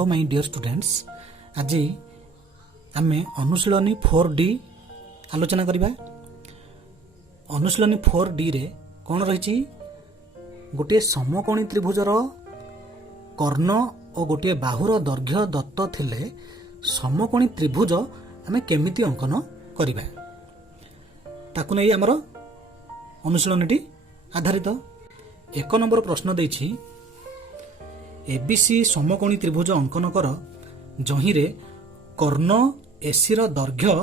Hello my dear students. आज आम अनुशीलनी 4D आलोचना करवा। अनुशीलनी 4D रे कौन रही गोटे समकोणी त्रिभुजर कर्ण और गोटे बाहुर दैर्घ्य दत्त थिले समकोणी त्रिभुज आम केमिति अंकन करवा ताकू नहीं आमर अनुशीलनी आधारित। एक नंबर प्रश्न देछि एबीसी समकोणी त्रिभुज अंकन कर जहिरे कर्ण एसी दैर्घ्य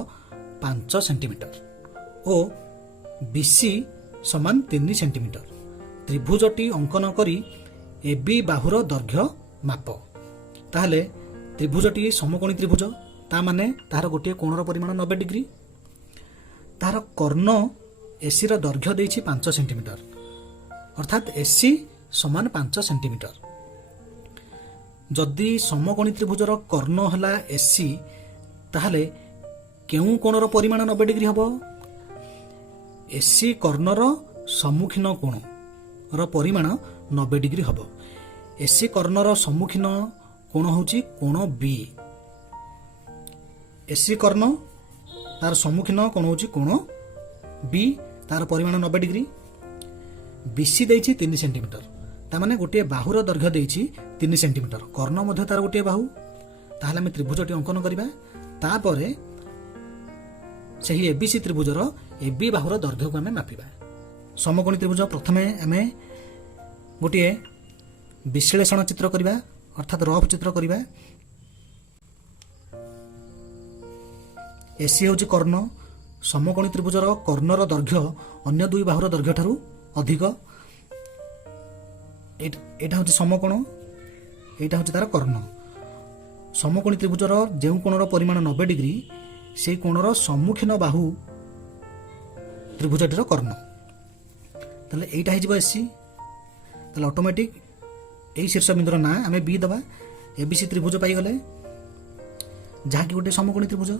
5 सेंटीमीटर और बीसी समान 3 सेंटीमीटर। त्रिभुजटी अंकन करी एबी बाहुर दैर्घ्य माप। ताहले त्रिभुजटी समकोणी त्रिभुज ता माने तार गोटे कोणर परिमाण 90 डिग्री। तार कर्ण एसी दैर्घ्य देछि 5 सेंटीमीटर अर्थात एसी समान 5 सेंटीमीटर। जदि समकोणी त्रिभुजर कर्ण हला एसी ताहले केउ कोणर परिमाण 90 डिग्री हबो? एसी कर्णर सम्मुखीन कोण र परिमाण 90 डिग्री हबो। एसी कर्णर सम्मुखीन कोण होची कोण बी। एसी कर्ण तार सम्मुखीन कोण होची कोण बी, तार परिमाण 90 डिग्री। बीसी देछि 3 सेंटीमीटर तामाने गोटे बाहुर दैर्घ्य देछि 3 सेंटीमीटर। कर्ण मध्य तार गोटे बाहु। ताहले आम त्रिभुजटी अंकन करिबा। तापरे सही एबीसी त्रिभुजर एबी बाहुर दैर्घ्य को आम मापिबा। समकोणी त्रिभुज प्रथमे आम गोटे विश्लेषण चित्र करिबा अर्थात रफ चित्र करिबा। एसी होची कर्ण। समकोणी त्रिभुजर कर्णर दैर्घ्य अन्य दुई बाहुर दैर्घ्य ठारू अधिक। एटा होची समकोण, एटा होची तार कर्ण। समकोणी त्रिभुजर जे कोणर परिमाण 90 डिग्री से कोणर सम्मुखीन बाहु त्रिभुजटीर कर्ण। ताले एटा हे जिवो एसी। ताले ऑटोमेटिक एई शीर्ष बिंदुर ना आमे बी दबा। एबीसी त्रिभुज पाई गले जहा कि गोटे समकोणी त्रिभुज।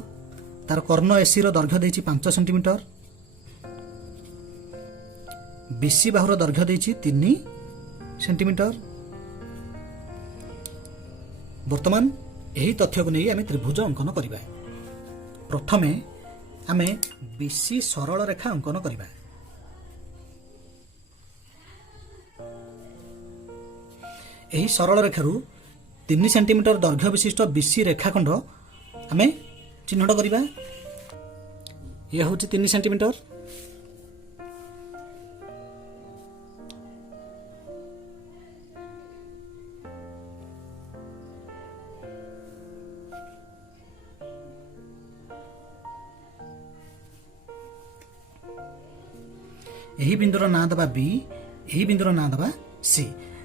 तार कर्ण एसी रो दैर्घ्य देछि 5 सेंटीमीटर। बीसी बाहुर दैर्घ्य देछि 3 सेंटीमीटर। वर्तमान यही तथ्य को नहीं आम त्रिभुज अंकन करिबा। प्रथमे आम बीसी सरल रेखा अंकन करिबा। यही सरल रेखारू 3 सेंटीमीटर दैर्घ्य विशिष्ट बीसी रेखाखंड आम चिन्हट करिबा। यह होची 3 सेंटीमीटर। यही बिंदुर ना दबा बी, यही बिंदुर ना दबा सी।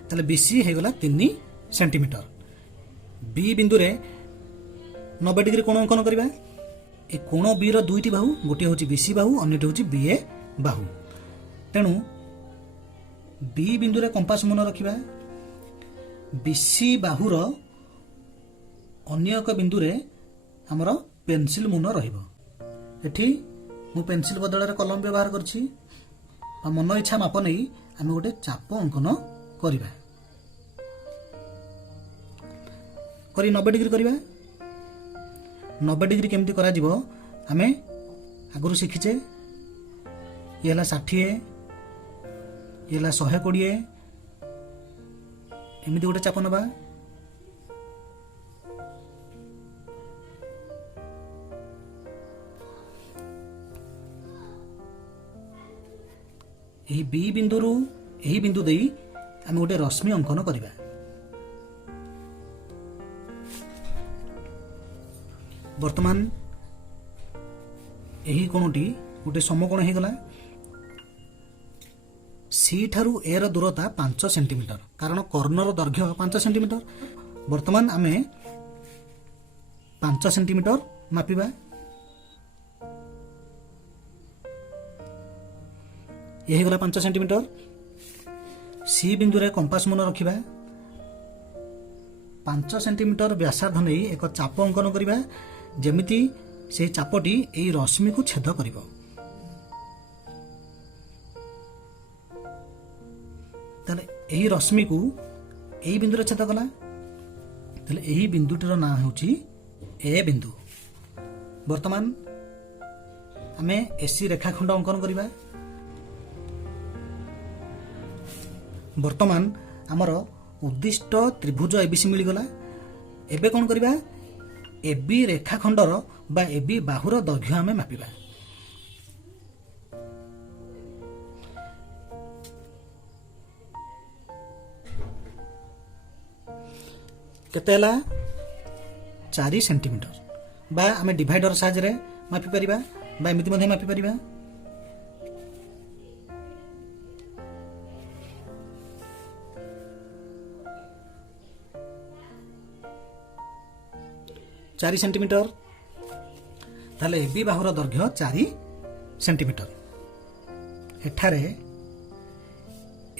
ताले बीसी हे गला 3 सेंटीमीटर। बी बिंदु रे 90 डिग्री कोण अंकन करिबा। ए कोण बी रो दुईटी बाहु, गोटे होची बीसी बाहु अन्यटी होची बीए बाहु। तेणु बी बिंदु रे कंपास मन रखिबा। बीसी बाहुर अन्य एक बिंदु रे हमर पेंसिल मुन रहिबो। एठी मु पेंसिल बदल रे कलम व्यवहार करछि। मन इच्छा माप नहीं आम गोटे चाप अंकन करवा। 90 डिग्री करवा। 90 डिग्री केमती करा जिवो आमे आगुरु शिखिचे। ये हला 60, ये हला 120 एमती गोटे चाप नबा। यही बी बिंदुरु यही बिंदु देई आम गोटे रश्मि अंकन करिबा। वर्तमान यही कोणटी गोटे समकोण हे गला। सी ठारू ए र दूरता 5 सेंटीमीटर कारण कर्णर दैर्घ्य 5 सेंटीमीटर। वर्तमान आमे 5 सेंटीमीटर मापिबा। यही गला 5 सेंटीमीटर। सी बिंदु रे कंपास मन रखिबा। 5 सेंटीमीटर व्यासार्ध नहीं एक चाप अंकन करिबा जेमिति से चापटी एई रश्मि को छेद करिवो। ताले एही रश्मि को एही बिंदुरे छेद कला ताले एही बिंदुटीर ना होची ए बिंदु। वर्तमान आमे एसी रेखाखंड अंकन करिबा। वर्तमान आमर उद्दिष्ट त्रिभुज एबीसी मिल गला। एबे कोन करिबा एबी रेखाखंडर बा एबी बाहुर दैर्घ्य आमे मापिबा। केते हला 4 सेंटीमीटर बा आमे डिवाइडर साहाय्य रे मापि परिबा बा एमिति मध्ये मापि परिबा। चारि सेंटीमीटर ताले एबी बाहुर दैर्घ्य 4 सेंटीमीटर। एठारे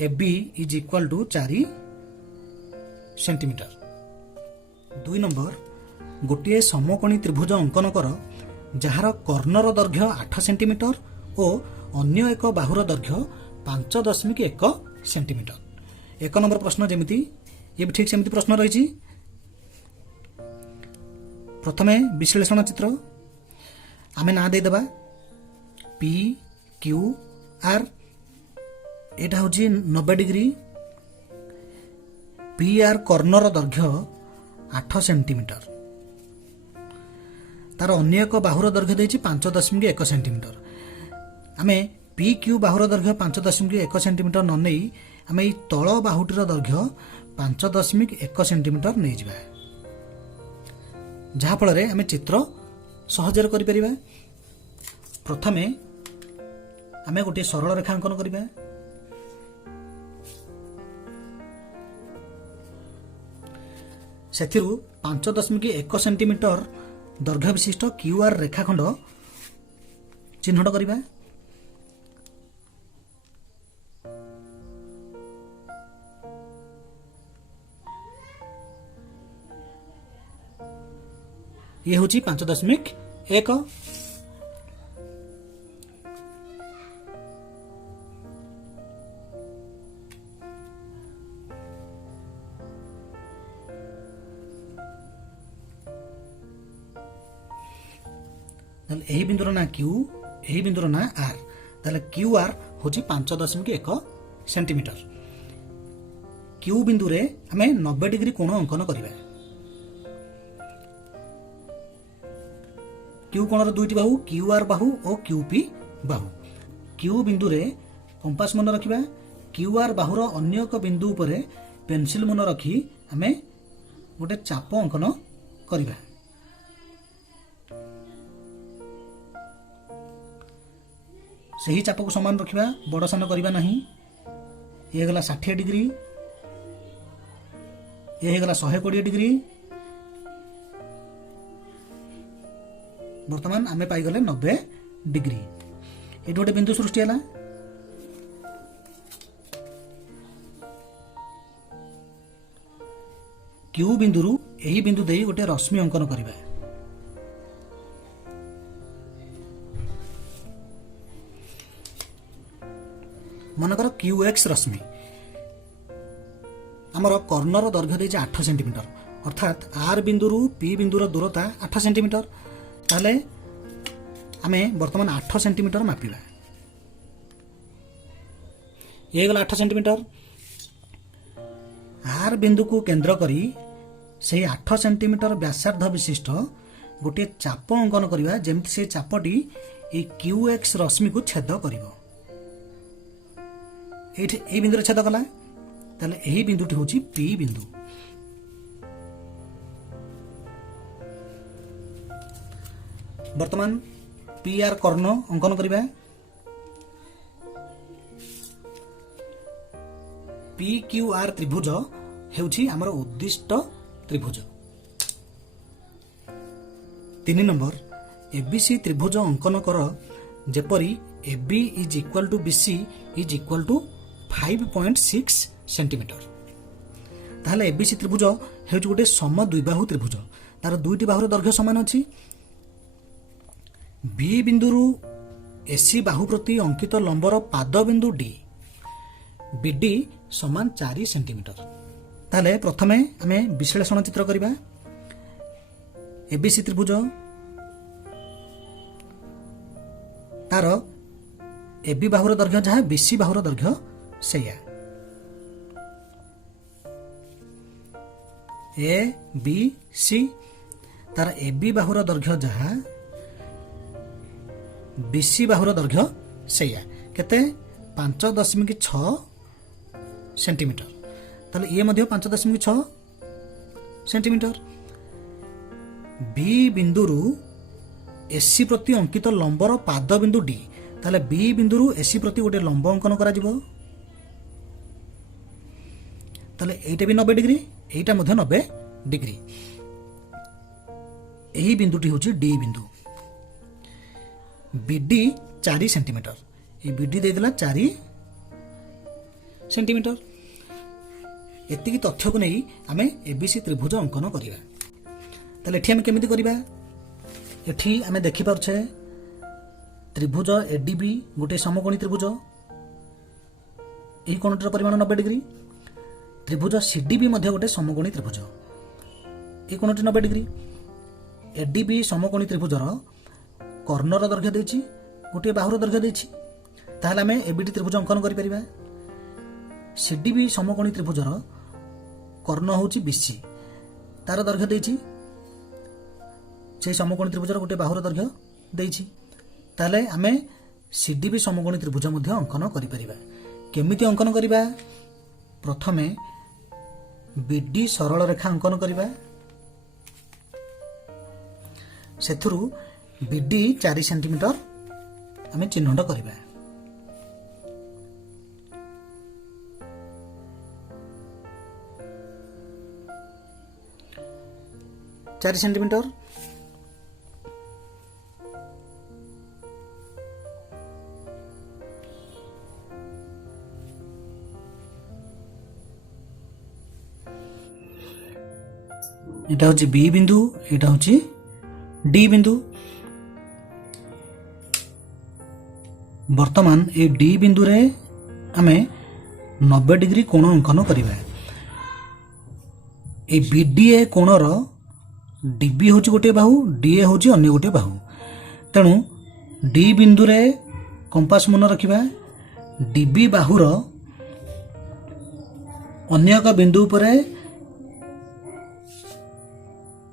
AB is equal to 4 centimetre. 2 number गोटे समकोणी त्रिभुज अंकन कर जार कर्णर दैर्घ्य 8 सेंटीमीटर और अन्य एक बाहुर दैर्घ्य 5.1 सेंटीमीटर। 1 नंबर प्रश्न जेमिति ये भी ठीक सेमिति प्रश्न रही। प्रथमे विश्लेषण चित्र आमे ना दे देबा पी क्यू आर। एटा होची 90 डिग्री। पी आर कर्णर दैर्घ्य 8 सेंटीमीटर। तार अन्य एक बाहुर दैर्घ्य देछि 5.1 सेंटीमीटर। आमे पी क्यू बाहुर दैर्घ्य 5.1 सेंटीमीटर न नै आमे ई तळ बाहुटीर दैर्घ्य 5.1 सेंटीमीटर नै जिबा। जहा फल रे आमे चित्र सहजरे करि परिबा। प्रथमे आमे गोटे सरल रेखांकन करिबा। सेथिरु 5.1 सेंटीमीटर दैर्घ्य विशिष्ट क्यूआर रेखाखंड चिन्हट करिबा। ये होची 5.1। यही बिंदुर ना क्यू, यही बिंदुर ना आर। ताले क्यू आर होची 5.1 सेंटीमीटर। क्यू बिंदु रे हमें 90 डिग्री कोण अंकन करिबा। क्यू कोणर दुईटी बाहु क्यू आर बाहु और क्यू पी बाहु। क्यू बिंदु रे कंपास मन रखिबा। क्यू आर बाहुर अन्य एक बिंदु उपरे पेंसिल मन रखी हमें गोटे चाप अंकन करिबा। सही चाप को समान रखिबा, बड़ सान करिबा नहीं। ये गला 60 डिग्री, ये गला 120 डिग्री। वर्तमान आमे पाई गले 90 डिग्री। ये गोटे बिंदु सृष्टि है। क्यू बिंदु यही बिंदु दे गोटे रश्मि अंकन करिबा। मनकर क्यू एक्स रश्मि आमर कर्णर दैर्घ्य देछि 8 सेंटीमीटर। अर्थात आर बिंदुरु पी बिंदुर दूरता 8 सेंटीमीटर। ताले आमे वर्तमान 8 सेंटीमीटर मापिबा। ये गला 8 सेंटीमीटर। आर बिंदु को केंद्र करी से 8 सेंटीमीटर व्यासार्ध विशिष्ट गोटे चाप अंकन करिबा, जेमति से चापटी ए क्यू एक्स रश्मि को छेद करिवो। एठी बिंदु रे छेद कला। ताले एही बिंदुटी होची पी बिंदु। वर्तमान पी आर कर्ण अंकन करिबा। पी क्यू आर त्रिभुज हेउची हमर उद्दिष्ट त्रिभुज। 3 नंबर एबीसी त्रिभुज अंकन कर जेपरी AB is equal to BC is equal to 5.6 centimetre. ताहले एबीसी त्रिभुज हेउची गोटे सम द्विबाहु त्रिभुज। तार दुईटी बाहुर दैर्घ्य समान अछि। बी बिंदुरु एसी बाहु प्रति अंकित लंबर पाद बिंदु डी BD समान 4 सेंटीमीटर। ताले प्रथमे आमे विश्लेषण चित्र करिबा। एबीसी त्रिभुज तार एबी बाहुर दैर्घ्य जहाँ बीसी बाहुर दैर्घ्य सेया ए बी सी तार एबी बाहुर दैर्घ्य जहाँ बीसी बाहुर दैर्घ्य सेया केते 5.6 सेंटीमीटर ताले ये मध्य 5.6 सेंटीमीटर। बी बिंदुरु एसी प्रति अंकित लंबर पाद बिंदु डी ताले बी बिंदुरु एसी प्रति गोटे लंब अंकन करा जिवो ताले एटा भी 90 डिग्री एटा मध्य 90 डिग्री। एही बिंदुटी होची डी बिंदु। बीडी 4 सेंटीमीटर ये बीडी दे देला 4 सेंटीमीटर। एतिकी तथ्य को नहीं आमे एबीसी त्रिभुज अंकन करिवा। ताले एठी आमे केमिति करिवा एठी आमे देखि पारछे त्रिभुज एडीबी गोटे समकोणी त्रिभुज एही कोणटर परिमाण 90 डिग्री। त्रिभुज सीडीबी मध्य गोटे समकोणी त्रिभुज ए कोणटी 90 डिग्री। एडीबी समकोणी त्रिभुजर कर्णर दैर्घ्य देछि गोटे बाहुर दैर्घ्य देछि ताहले आमे एबीडी त्रिभुज अंकन करि परिबा। सीडीबी समकोणी त्रिभुजर कर्ण होछि बीसी तार दैर्घ्य देछि से समकोणी त्रिभुजर गोटे बाहुर दैर्घ्य देछि ताहले आमे सीडीबी समकोणी त्रिभुज मध्य अंकन करि परिबा। केमिति अंकन करिबा प्रथमे बीडी सरल रेखा अंकन करिबा सेथुरु बीडी 4 सेंटीमीटर आमे चिन्हट करिबा। चार सेंटीमीटर एटा होची बी बिंदु एटा होची डी बिंदु। वर्तमान ए डी बिंदु रे आमे 90 डिग्री कोण अंकन करिबा। ए बीडीए कोणर डीबी होची गोटे बाहु डीए होची अन्य गोटे बाहु तेणु डी बिंदु रे कंपास मन रखिबा। डीबी बाहुर अन्य एक बिंदु उपरे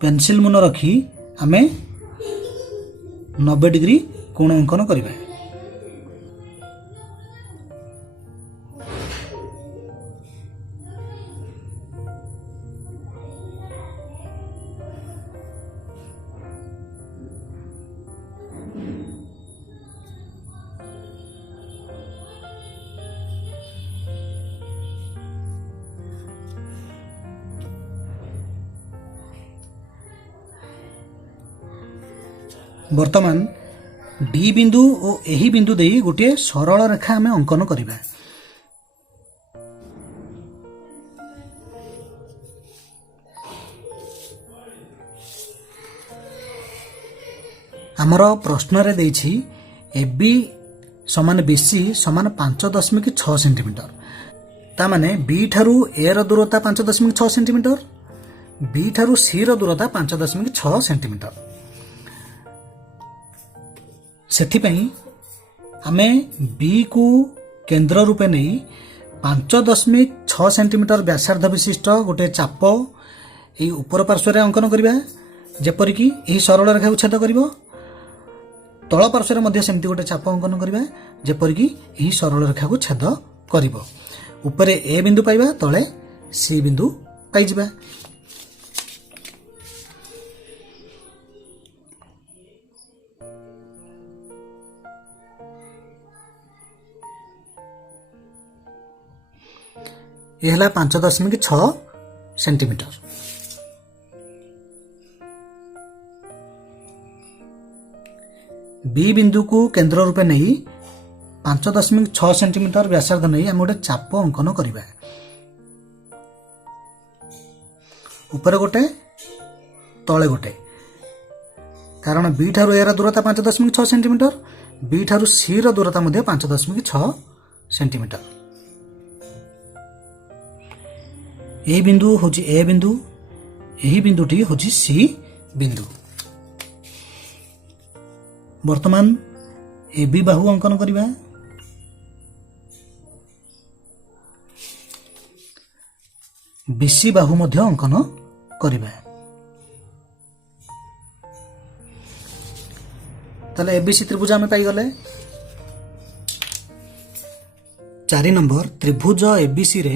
पेंसिल मन रखी आमे 90 डिग्री कोण अंकन करिबा। वर्तमान डी बिंदु और एही बिंदु देई गोटे सरल रेखा आमे अंकन करिबा। आमर प्रश्न रे देछि एबी समान बीसी समान 5.6 सेंटीमीटर ता माने बी ठारू ए रो दूरता 5.6 सेंटीमीटर बी ठारू सी रो दूरता 5.6 सेंटीमीटर। सेथिपई आमे बी को केंद्र रूपे नहीं 5.6 सेंटीमीटर व्यासार्ध विशिष्ट गोटे चाप यही ऊपर पार्श्व अंकन करिबा जेपरिक यही सरल रेखा छेद करिवो। तल पार्श्व मध्य सेमती गोटे चाप अंकन करिबा जेपरिक यही सरल रेखा को छेद करिवो। ऊपर ए बिंदु पाइबा तले सी बिंदु पाइजिबा। यह है 5.6 सेंटीमीटर। बी बिंदु को केंद्र रूपे नहीं 5.6 सेंटीमीटर व्यासार्ध नहीं आम गोटे चाप अंकन करिबा। ऊपर गोटे तले गोटे कारण बी ठारू एरा दूरता 5.6 सेंटीमीटर बी ठारू सी रो दूरता मध्य 5.6 सेंटीमीटर। এই বিন্দু হচ্ছে এ বিন্দু, এই বিন্দুটি হচ্ছে সি বিন্দু। বর্তমান এ বি বাহু অঙ্কন করিবা। বিসি বাহু মধ্য অঙ্কন করিবা। তাহলে এবিসি ত্রিভুজ আমি পাইগলে। 4 নম্বর ত্রিভুজ এবিসি রে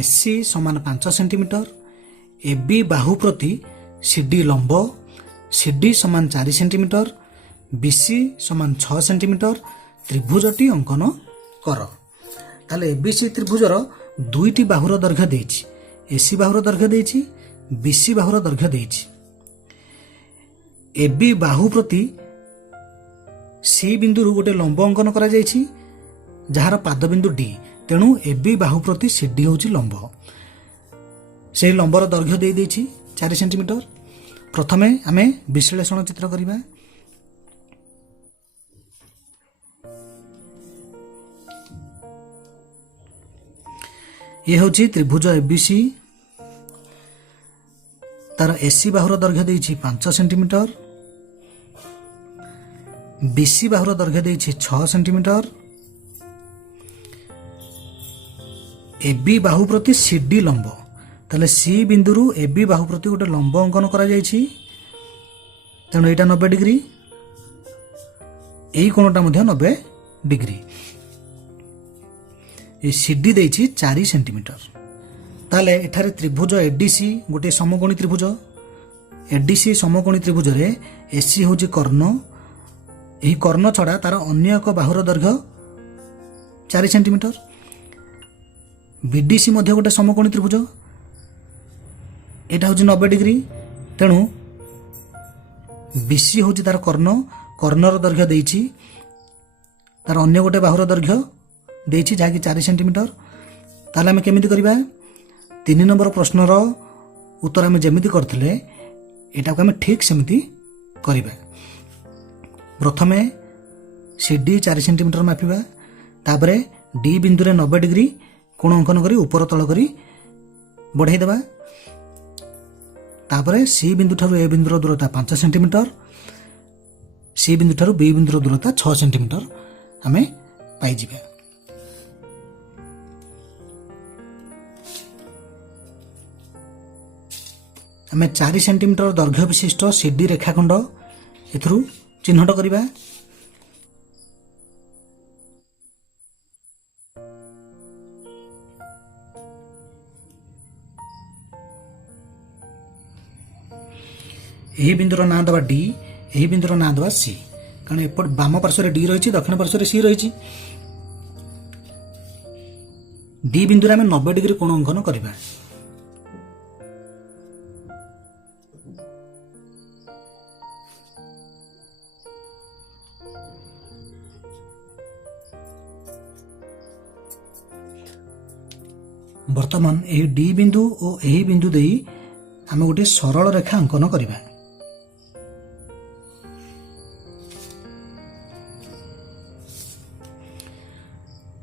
এসি সমান 5 সেंटीमीटर, এবি বাহু প্রতি সিডি লম্ব, সিডি সমান 4 সেंटीमीटर, বিসি সমান 6 সেंटीमीटर ত্রিভুজটি অঙ্কন কর। তাহলে এবিসি ত্রিভুজর দুইটি বাহুর দৈর্ঘ্য দেইছি, এসি বাহুর দৈর্ঘ্য দেইছি, বিসি বাহুর দৈর্ঘ্য দেইছি। এবি বাহু প্রতি সি বিন্দুরু গোटे লম্ব অঙ্কন করা যাইছি যাହାର পাଦ ବିନ୍ଦୁ ଡି, ତେଣୁ এবি ବାହୁ ପ୍ରତି ସିଡି ହେଉଛି ଲମ୍ବ। ସେହି ଲମ୍ବର ଦୈର୍ଘ୍ୟ ଦେଇଛି 4 ସେंटीमीटर। ପ୍ରଥମେ ଆମେ ବିଶ୍ଳେଷଣ ଚିତ୍ର କରିବା। ଇଏ ହେଉଛି ତ୍ରିଭୁଜ ଏବିସି, ତାର ଏସି ବାହୁର ଦୈର୍ଘ୍ୟ ଦେଇଛି 5 ସେंटीमीटर, বিসি বাহুর দৈর্ঘ্য ଦେଇଛି 6 সেंटीमीटर, এবি বাহু প্রতি সিডি লম্ব, তাহলে সি বিন্দুরু এবি বাহু প্রতি গোটে লম্ব অঙ্কন করা যাইছি, তেণু এইটা 90 ডিগ্রি, এই কোণটা মধ্যে 90 ডিগ্রি। এই সিডি ଦେଇଛି 4 সেंटीमीटर। তাহলে এখানে ত্রিভুজ এডিসি গোটে সমকোণী ত্রিভুজ। এডিসি সমকোণী ত্রিভুজরে এসি হচ্ছে কর্ণ, এই কর্ণ ছড়া তার অন্য এক বাহুর দৈর্ঘ্য 4 সেंटीमीटर। বিডিসি মধ্যে গোটে সমকোণী ত্রিভুজ, এটা হচ্ছে 90 ডিগ্রি, তেণু বিসি হচ্ছে তার কর্ণ, কর্ণর দৈর্ঘ্য দিয়েছি, তার অন্য গোটে বাহুর দৈর্ঘ্য দিয়েছি যাকি 4 সেंटीमीटर। তাহলে আমি কেমিতি করিবা? 3 নম্বর প্রশ্নর উত্তর আমি যেমিতি করলে এটাকে আমি ঠিক সেমিতি করিবা। প্রথমে সিডি 4 সেंटीमीटर মাপিবা, তারপরে ডি বিন্দুরে 90 ডিগ্রি কোণ অঙ্কন করি উপর তল করি বঢ়াই দেবা। তারপরে সি বিন্দু ঠারু এ বিন্দুর দূরতা 5 সেंटीमीटर, সি বিন্দু ঠারু বি বিন্দুর দূরতা 6 সেंटीमीटर আমি পাইଯିବା। ଆମେ 4 ସେंटीमीटर ଦୈର୍ଘ୍ୟ ବିଶିଷ୍ଟ ସିଡି ରେଖାଖଣ୍ଡ ଏଥିରୁ ଚିହ୍ନଟ କରିବା। ଏହି ବିନ୍ଦୁର ନାଁ ଦେବା ଡି, ଏହି ବିନ୍ଦୁର ନାଁ ଦେବା ସି, କାରଣ ଏପଟ ବାମ ପାର୍ଶ୍ୱରେ ଡି ରହିଛି, ଦକ୍ଷିଣ ପାର୍ଶ୍ୱରେ ସି ରହିଛି। ଡି ବିନ୍ଦୁରେ ଆମେ 90 ডিগ্রি କୋଣ ଅଙ୍କନ କରିବା। ବର୍ତ୍ତମାନ ଏହି ଡି ବିନ୍ଦୁ ଓ ଏହି ବିନ୍ଦୁ ଦେଇ ଆମେ ଗୋଟିଏ ସରଳ ରେଖା ଅଙ୍କନ କରିବା।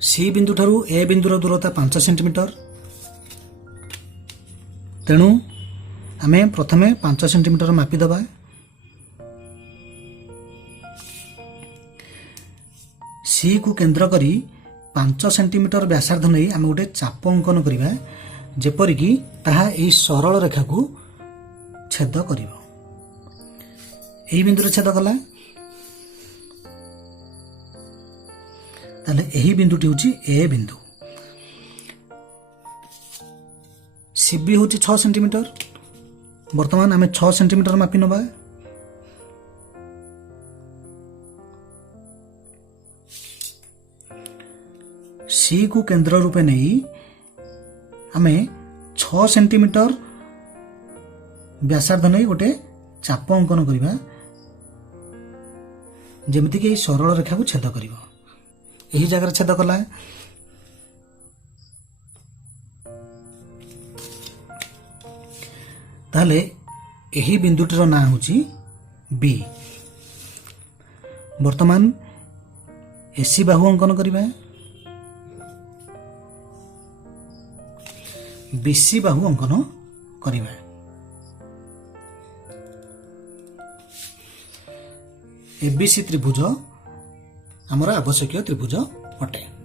ସି ବିନ୍ଦୁ ଠାରୁ ଏ ବିନ୍ଦୁର ଦୂରତା 5 ସେंटीमीटर, ତେଣୁ ଆମେ ପ୍ରଥମେ 5 ସେंटीमीटर ମାପିଦେବା। ସି କୁ କେନ୍ଦ୍ର କରି 5 ସେंटीमीटर ବ୍ୟାସାର୍ଦ୍ଧ ନେଇ ଆମେ ଗୋଟେ ଚାପ ଅଙ୍କନ କରିବା, ଯେପରିକି ତାହା ଏହି ସରଳ ରେଖାକୁ ଛେଦ କରିବ। ଏହି ବିନ୍ଦୁରେ ଛେଦ କଲା, ତାହେଲେ ଏହି ବିନ୍ଦୁଟି ହେଉଛି ଏ ବିନ୍ଦୁ। ସିବି ହେଉଛି 6 ସେंटीमीटर। ବର୍ତ୍ତମାନ ଆମେ 6 ସେंटीमीटर ମାପି ନେବା। सी को केंद्र रूपे नहीं आमे 6 सेंटीमीटर व्यासार्ध नहीं गोटे चाप अंकन करिबा, जेमिति कि सरल रेखा को छेद करिवो। एही जगह छेद कला। ताले एही बिंदुटर ना होची बी। वर्तमान एसी बाहु अंकन करिबा। BC बाहु अंकन करिबा। ABC त्रिभुज आमर आवश्यक त्रिभुज अटे।